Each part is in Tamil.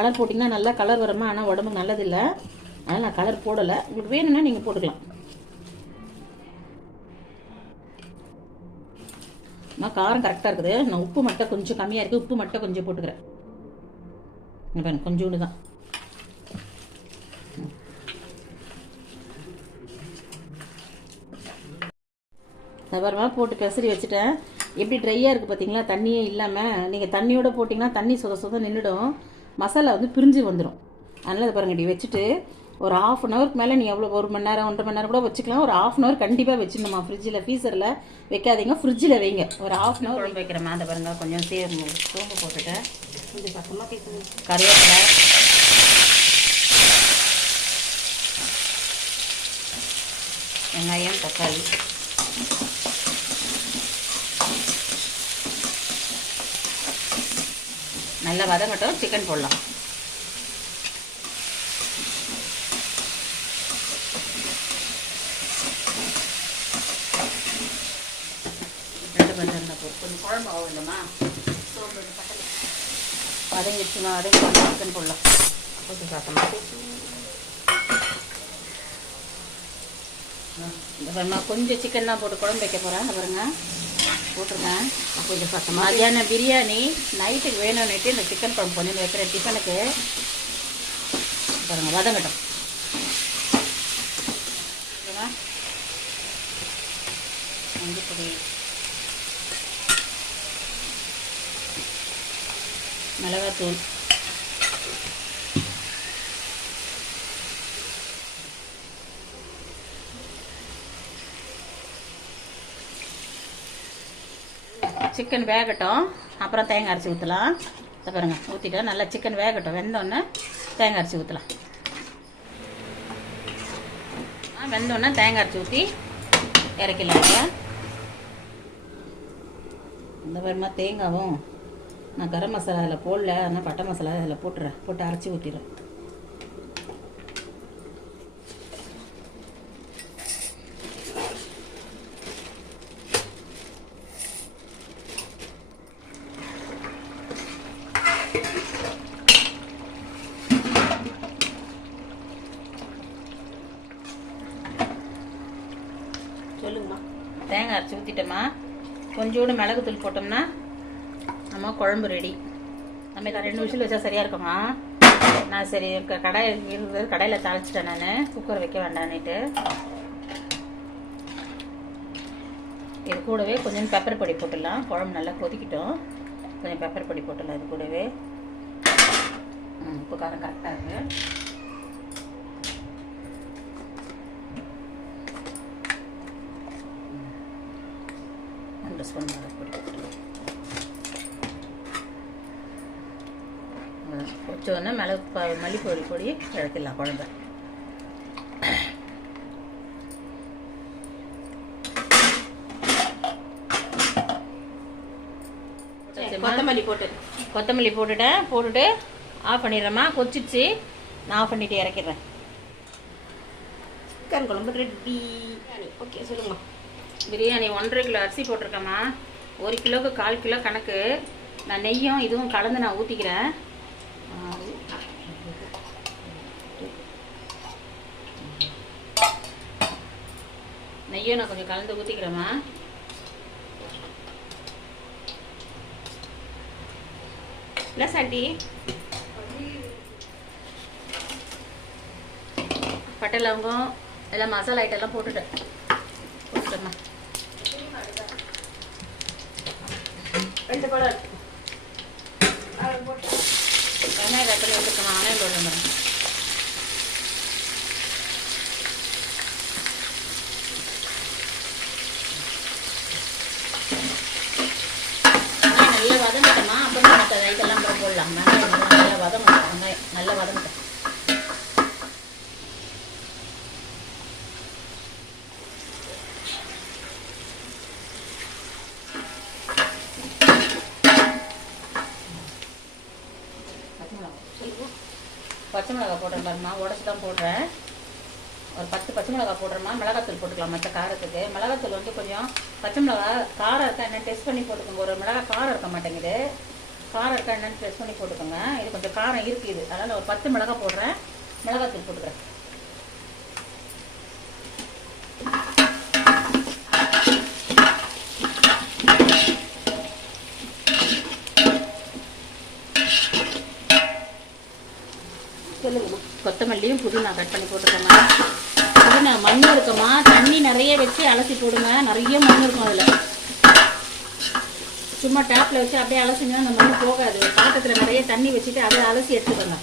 கலர் போட்டிங்கன்னா நல்லா கலர் வருமா? ஆனால் உடம்புக்கு நல்லதில்லை. அதனால் நான் கலர் போடலை. உங்களுக்கு வேணும்னா நீங்கள் போட்டுக்கலாம். நான் காரம் கரெக்டாக இருக்குது. நான் உப்பு மட்டும் கொஞ்சம் கம்மியாக இருக்குது உப்பு மட்டும் கொஞ்சம் போட்டுக்கிறேன். கொஞ்சோண்டு தான். அப்புறமா போட்டு பெசரி வச்சுட்டேன். எப்படி ட்ரையாக இருக்குது பார்த்தீங்களா தண்ணியே இல்லாமல் நீங்கள் தண்ணியோட போட்டிங்கன்னா தண்ணி சொத சொத நின்றுடும் மசாலா வந்து பிரிஞ்சு வந்துடும் அதனால் இதை பாருங்க இப்படி வச்சுட்டு ஒரு ஆஃப் அன் ஹவருக்கு மேலே நீங்கள் எவ்வளோ ஒரு மணி நேரம் ஒன்றரை மணி நேரம் கூட வச்சுக்கலாம். ஒரு ஆஃப் அன் ஹவர் கண்டிப்பாக வச்சிடணுமா? ஃப்ரிட்ஜில் ஃப்ரீசரில் வைக்காதீங்க. ஃப்ரிட்ஜில் வைங்க. ஒரு ஆஃப் அன் ஹவர் குழம்பு வைக்கிறேன் அந்த பாருங்க கொஞ்சம் சே சோம்பு போட்டுட்டேன் கொஞ்சம் சத்தமாக பேசுங்க. கருவேப்பிலை. வெங்காயம் தக்காளி. நல்லா வதங்கட்டும் சிக்கன் போடலாம். ரெண்டு கொஞ்சம் கொஞ்சம் குழம்பு ஆகும் இல்லைம்மா சோம்பு பக்கத்தில் வதங்கிடுச்சுமா? வதங்கி சிக்கன் போடலாம். கொஞ்சம் சத்தமாக இந்த பாருமா கொஞ்சம் சிக்கன் தான் போட்டு குழம்பு வைக்க போகிறேன் பாருங்கள் போட்டிருக்கேன். கொஞ்சம் சத்தமாக மதியானம் பிரியாணி நைட்டுக்கு வேணும்னுட்டு இந்த சிக்கன் குழம்பு பண்ணி வைக்கிற டிஃபனுக்கு. பாருங்க வதங்கட்டும். ஓகேவா? மஞ்சள் பொடி. மிளகாத்தூள். சிக்கன் வேகட்டும். அப்புறம் தேங்காய் அரைச்சி ஊற்றலாம் இதை பாருங்க ஊற்றிட்டு நல்லா சிக்கன் வேகட்டும். வெந்தோடனே தேங்காய் அரைச்சி ஊற்றலாம் வெந்தோடனே தேங்காய் அரைச்சி ஊற்றி இறக்கலாங்க இந்த பாருமா தேங்காவும். நான் கரம் மசாலா அதில் போடல. ஆனால் பட்டை மசாலா அதில் போட்டுறேன். போட்டு அரைச்சி ஊற்றிடுறேன் சொல்லுங்கம்மா போட்டுட்டோமா அரைச்சி மிளகு கொஞ்சோண்டு மிளகுத்தூள் போட்டோம்னா நம்ம குழம்பு ரெடி நம்ம இதை ரெண்டு நிமிஷத்தில் வச்சா சரியாக இருக்குமா? நான் சரி கடை இருந்தது கடையில் தாளிச்சிட்டேன் நான். குக்கர் வைக்க வேண்டான்னுட்டு இது கூடவே கொஞ்சம் பெப்பர் பொடி போட்டுடலாம். குழம்பு நல்லா கொதிக்கிட்டோம். கொஞ்சம் பெப்பர் பொடி போட்டுடலாம் இது கூடவே. ம், உப்பு காரம் கரெக்டாக இருக்குது ரெண்டு ஸ்பூன் மிளகு பொடி போட்டுக்கலாம் கொஞ்சோன்னு மிளகு மல்லிப்பொடி பொடி இறக்கிடலாம் குழம்பு. கொத்தமல்லி போட்டு. கொத்தமல்லி போட்டுட்டேன். போட்டுட்டு ஆஃப் பண்ணிடுறேம்மா. கொச்சிடுச்சு நான் ஆஃப் பண்ணிட்டு இறக்கிடுறேன். சிக்கன் குழம்பு ரெடி ஓகே சொல்லுங்கம்மா பிரியாணி ஒன்றரை கிலோ அரிசி போட்டிருக்கேம்மா. ஒரு கிலோவுக்கு கால் கிலோ கணக்கு. நான் நெய்யும் இதுவும் கலந்து நான் ஊற்றிக்கிறேன் நெய்யும் நான் கொஞ்சம் கலந்து ஊற்றிக்கிறேம்மா இல்லை ஆண்டி பட்டை லவங்கம் எல்லாம் மசாலா ஐட்டம் போட்டுட்டேன். ரெண்டு பழம் வெங்காயம் கட். பண்ணி போடுறேன் நல்லா வதங்கட்டமா? அப்புறம் மற்ற அப்புறம் போடலாம். நல்லா நல்லா வதங்கட்டும். வெங்காயம் நல்லா வதங்கட்டும் பச்சை மிளகா போடுறேன் பாருமா உடச்சி தான் போடுறேன். ஒரு பத்து பச்சை மிளகா போடுறோமா மிளகாத்தூள் போட்டுக்கலாம் மற்ற காரத்துக்கு. மிளகாத்தூள் வந்து கொஞ்சம் பச்சை மிளகா காரம் இருக்கா என்னென்னு டெஸ்ட் பண்ணி போட்டுக்கோங்க. ஒரு மிளகா காரம் இருக்க மாட்டேங்குது. காரம் இருக்கா என்னென்னு டெஸ்ட் பண்ணி போட்டுக்கோங்க. இது கொஞ்சம் காரம் இருக்குது இது. அதனால் ஒரு பத்து மிளகா போடுறேன். மிளகாத்தூள் போட்டுக்கிறேன் சொல்லுங்கம்மா கொத்தமல்லியும் புதினா கட் பண்ணி போட்டுக்கோங்க புதினா மண் இருக்குமா தண்ணி நிறைய வச்சு அலசி போடுங்க. நிறைய மண் இருக்கும் அதில். சும்மா டேப்பில் வச்சு அப்படியே அலசிங்கன்னா அந்த மண் போகாது. பாத்திரத்தில் நிறைய தண்ணி வச்சுட்டு அப்படியே அலசி எடுத்துக்கோங்க.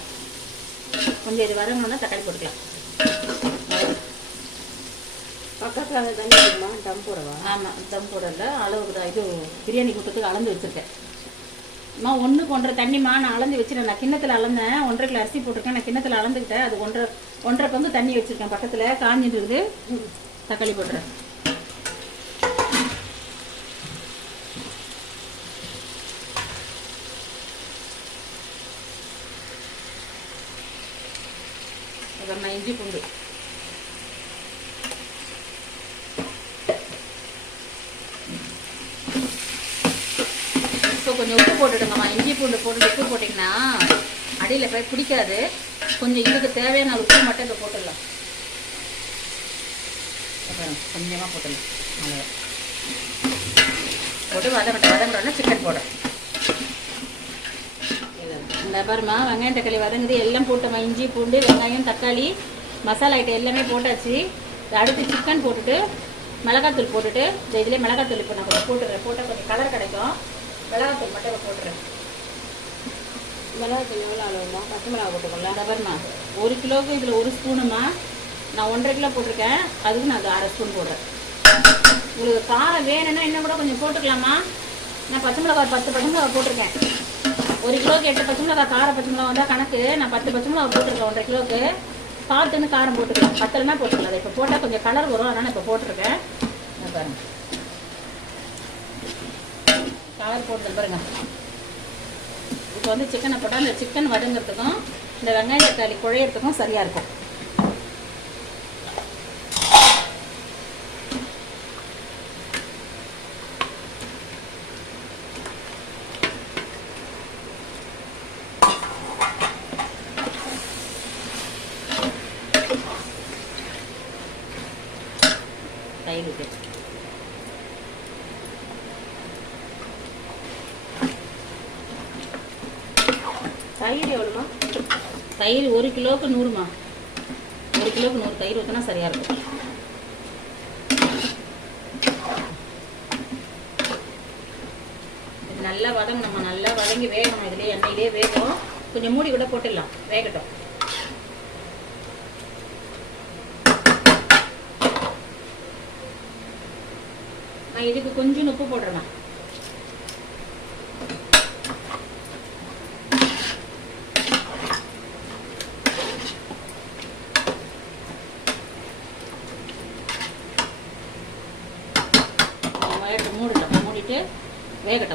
கொஞ்சம் இது வரணும்னா தக்காளி போட்டுக்கலாம். பக்கத்தில் அந்த தண்ணி டம் போடவா? ஆமாம் தம் போடல. அளவுக்கு இது பிரியாணி கூட்டத்துக்கு அளந்து வச்சுருக்கேன். அம்மா ஒன்றுக்கு ஒன்றரை தண்ணிம்மா நான் அளந்து வச்சிருந்தேன் நான் கிண்ணத்தில் அளந்தேன். ஒன்றரை கிலோ அரிசி போட்டிருக்கேன். நான் கிண்ணத்தில் அளந்துக்கிட்டேன். அது ஒன்றரை ஒன்றரை பங்கு தண்ணி வச்சுருக்கேன். பக்கத்தில் காஞ்சிட்டு இருக்குது தக்காளி போட்டுறேன். அப்புறம் நான் இஞ்சி பூண்டு இப்போ கொஞ்சம் உப்பு போட்டுடுங்கம்மா இஞ்சி பூண்டு போட்டு உப்பு போட்டிங்கன்னா அடியில் போய் பிடிக்காது. கொஞ்சம் இதுக்கு தேவையான உப்பு மட்டும் இதை போட்டுடலாம். அப்புறம் கொஞ்சமாக போட்டுடலாம். அவ்வளோதான் போட்டு வதங்கட்டும் வதங்குறோன்னா சிக்கன் போடுறேன் இந்த பாருமா வெங்காயம் தக்காளி வதங்குது. எல்லாம் போட்டோம்மா. இஞ்சி பூண்டு வெங்காயம் தக்காளி மசாலா ஐட்டம் எல்லாமே போட்டாச்சு. அடுத்து சிக்கன் போட்டுட்டு மிளகாத்தூள் போட்டுட்டு இந்த இதில் மிளகாத்தூள் இப்போ நான் போட்டுடுறேன். போட்டால் கொஞ்சம் கலர் கிடைக்கும். மிளகாத்தூள் மட்டும் இப்போ போட்டுறேன் மிளகாத்தூள் எவ்வளோ அளவுமா பச்சை மிளகா போட்டுக்கலாம் டபர்மா ஒரு கிலோவுக்கு இதில் ஒரு ஸ்பூனுமா நான் ஒன்றரை கிலோ போட்டிருக்கேன். அதுக்கு நான் அது அரை ஸ்பூன் போடுறேன். உங்களுக்கு காரம் வேணும்னா இன்னும் கூட கொஞ்சம் போட்டுக்கலாமா? நான் பச்சை மிளகா ஒரு பத்து பச்சை மிளகா போட்டிருக்கேன். ஒரு கிலோக்கு எட்டு பச்சை மிளகா கார பச்சை மிளகா வந்தால் கணக்கு. நான் பத்து பச்சை மிளகா போட்டிருக்கேன் ஒன்றரை கிலோக்கு பார்த்துன்னு காரம் போட்டுக்கலாம். பத்தலைனா போட்டுக்கலாம். அதை இப்போ போட்டால் கொஞ்சம் கலர் வரும். அதனால் இப்போ போட்டிருக்கேன். பாருங்கள் கலர் போட்டு பாருங்க. இப்போ வந்து சிக்கனை போட்டால் அந்த சிக்கன் வதங்கிறதுக்கும் இந்த வெங்காய தக்காளி சரியாக இருக்கும் தயிர் ஊற்றி தயிர் எவ்வளோமா தயிர் ஒரு கிலோவுக்கு நூறுமா? ஒரு கிலோவுக்கு நூறு. தயிர் ஊற்றினா சரியாக இருக்கும். நல்லா வதங்க நம்ம நல்லா வதங்கி வேகணும். இதுலேயே எண்ணெயிலே வேகும் கொஞ்சம் மூடி கூட போட்டுடலாம். வேகட்டும். நான் இதுக்கு கொஞ்சம் உப்பு போடுறேன்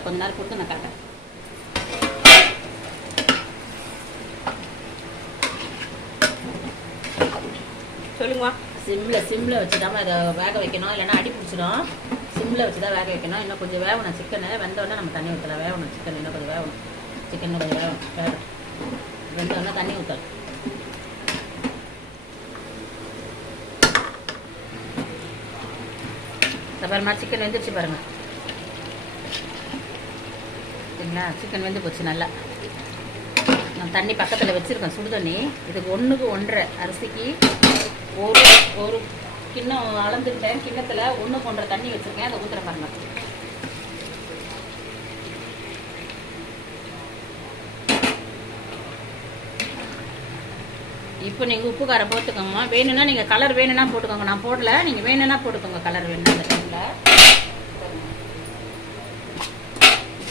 வேகட்டும் கொஞ்ச நேரம் கொடுத்து நான் காட்டுறேன். சொல்லுங்கம்மா. சிம்மில் சிம்மில் வச்சு தான் இதை வேக வைக்கணும். இல்லைன்னா அடி பிடிச்சிடும். சிம்மில் வச்சு தான் வேக வைக்கணும். இன்னும் கொஞ்சம் வேகணும். சிக்கனு வெந்தோடனே நம்ம தண்ணி ஊற்றலாம் வேகணும். சிக்கன் இன்னும் கொஞ்சம் வேகணும். சிக்கன் கொஞ்சம் வேகணும். வேகணும் வெந்தோடனே தண்ணி ஊற்றலாம் அப்புறமா சிக்கன் வெந்துருச்சு பாருங்க. பார்த்தீங்களா சிக்கன் வெந்து போச்சு நல்லா. நான் தண்ணி பக்கத்தில் வச்சுருக்கேன் சுடு தண்ணி இதுக்கு ஒன்றுக்கு ஒன்றரை அரிசிக்கு ஒரு ஒரு கிண்ணம் அளந்துக்கிட்டேன். கிண்ணத்தில் ஒன்றுக்கு ஒன்றரை தண்ணி வச்சுருக்கேன். அதை ஊற்றுற பாருங்க. இப்போ நீங்கள் உப்பு காரம் போட்டுக்கோங்கம்மா வேணும்னா நீங்கள் கலர் வேணும்னா போட்டுக்கோங்க. நான் போடல. நீங்கள் வேணும்னா போட்டுக்கோங்க. கலர் வேணும்னா.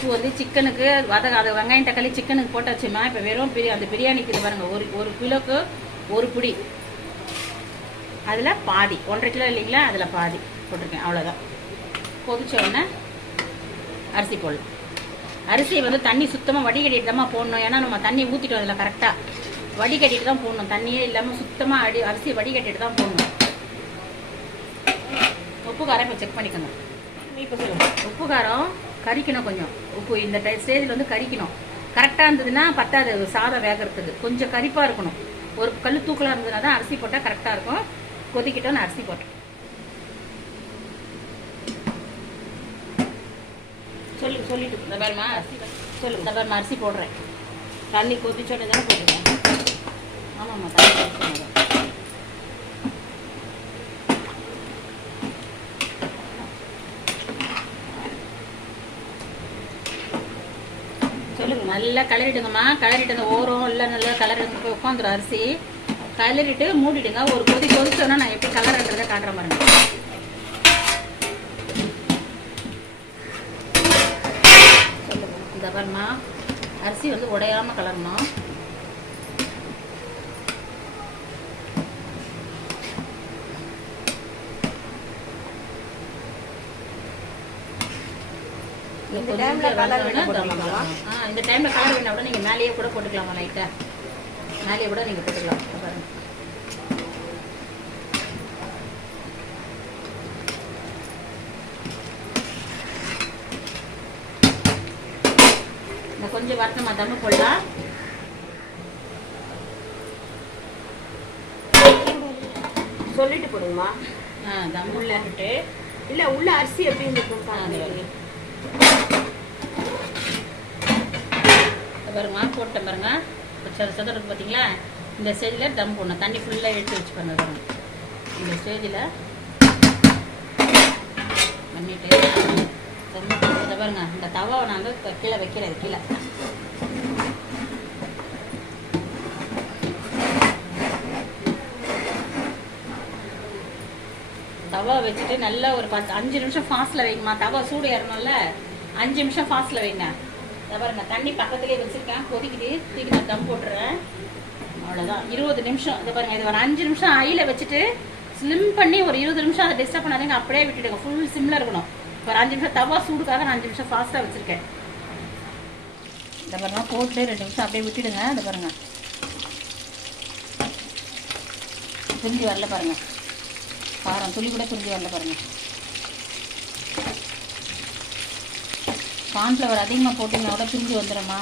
உப்பு வந்து சிக்கனுக்கு வத அது வெங்காயம் தக்காளி சிக்கனுக்கு போட்டாச்சுமா? இப்போ வெறும் பிரி அந்த பிரியாணிக்கு இது பாருங்க ஒரு ஒரு கிலோக்கு ஒரு பிடி. அதில் பாதி ஒன்றரை கிலோ இல்லைங்களா? அதில் பாதி போட்டிருக்கேன் அவ்வளோதான் கொதிச்ச உடனே அரிசி போடலாம். அரிசியை வந்து தண்ணி சுத்தமாக வடிகட்டிட்டு தான் போடணும். ஏன்னா நம்ம தண்ணி ஊற்றிட்டோம் அதில் கரெக்டாக வடிகட்டிட்டு தான் போடணும். தண்ணியே இல்லாமல் சுத்தமாக அடி அரிசி வடிகட்டிட்டு தான் போடணும். உப்பு காரம் இப்போ செக் பண்ணிக்கோங்க. இப்போ சொல்லுங்க உப்பு காரம் கறிக்கணும் கொஞ்சம். உப்பு இந்த டை ஸ்டேஜில் வந்து கறிக்கணும் கரெக்டாக இருந்ததுன்னா பத்தாது சாதம் வேகிறதுக்கு. கொஞ்சம் கறிப்பாக இருக்கணும். ஒரு கல் தூக்கலாக இருந்ததுனா தான் அரிசி போட்டால் கரெக்டாக இருக்கும். கொதிக்கிட்டோம் நான் அரிசி போட்டேன் சொல்லி சொல்லிட்டு இந்த பாருமா அரிசி சொல்லு. இந்த பாருமா அரிசி போடுறேன். தண்ணி கொதிச்சோடனே தானே போட்டுருக்கேன் ஆமாம்மா தண்ணி. நல்லா கிளறிடுங்கம்மா கிளறிட்டு அந்த ஓரம் எல்லாம் நல்லா கிளறிடுங்க போய் உட்காந்துரும் அரிசி. கிளறிட்டு மூடிடுங்க. ஒரு கொதி கொதிச்சோன்னா நான் எப்படி கலர்ன்றதை காட்டுற மாதிரி இந்த பாருமா அரிசி வந்து உடையாமல் கலரணும் இந்த டைம்ல கலர் வேணா இந்த டைம்ல கலர் வேணா கூட நீங்க மேலேயே கூட போட்டுக்கலாமா லைட்டா மேலேயே கூட நீங்க போட்டுக்கலாம். பாருங்க. கொஞ்சம் வரணுமா தம்மு போடலாம். சொல்லிட்டு போடுங்கம்மா. ஆ தம்மு உள்ள இல்ல உள்ள அரிசி எப்படி இருக்கும் பாருங்க. போட்டேன் பாருங்க. இப்போ சத இருக்கு பார்த்தீங்களா இந்த ஸ்டேஜில் தம் போடணும் தண்ணி ஃபுல்லாக எடுத்து வச்சு பண்ண பாருங்க. இந்த ஸ்டேஜில் பண்ணிட்டு பாருங்க இந்த தவாவை நாங்கள் கீழே வைக்கிறது கீழே. தவா வச்சுட்டு நல்லா ஒரு பத்து அஞ்சு நிமிஷம் ஃபாஸ்ட்டில் வைங்கம்மா. தவா சூடு ஏறணும்ல. அஞ்சு நிமிஷம் ஃபாஸ்ட்டில் வைங்க. இதை பாருங்க தண்ணி பக்கத்துலேயே வச்சுருக்கேன். கொதிக்குது. தூக்கி நான் தம் போட்டுருவேன் அவ்வளோதான் இருபது நிமிஷம். இதை பாருங்க இது ஒரு அஞ்சு நிமிஷம் ஐயில் வச்சுட்டு ஸ்லிம் பண்ணி ஒரு இருபது நிமிஷம் அதை டிஸ்டர்ப் பண்ணாதீங்க. அப்படியே விட்டுடுங்க. ஃபுல் சிம்மில் இருக்கணும். ஒரு அஞ்சு நிமிஷம் தவா சூடுக்காக நான் அஞ்சு நிமிஷம் ஃபாஸ்ட்டாக வச்சுருக்கேன். இந்த பாருங்க போட்டு ரெண்டு நிமிஷம் அப்படியே விட்டுடுங்க. இந்த பாருங்க. செஞ்சு வரல பாருங்கள் காரம் துளி கூட திரும்பி வரல பாருங்க. கார்ன்ஃப்ளவர் அதிகமாக போட்டிங்கன்னா கூட பிரிஞ்சு வந்துடும்மா.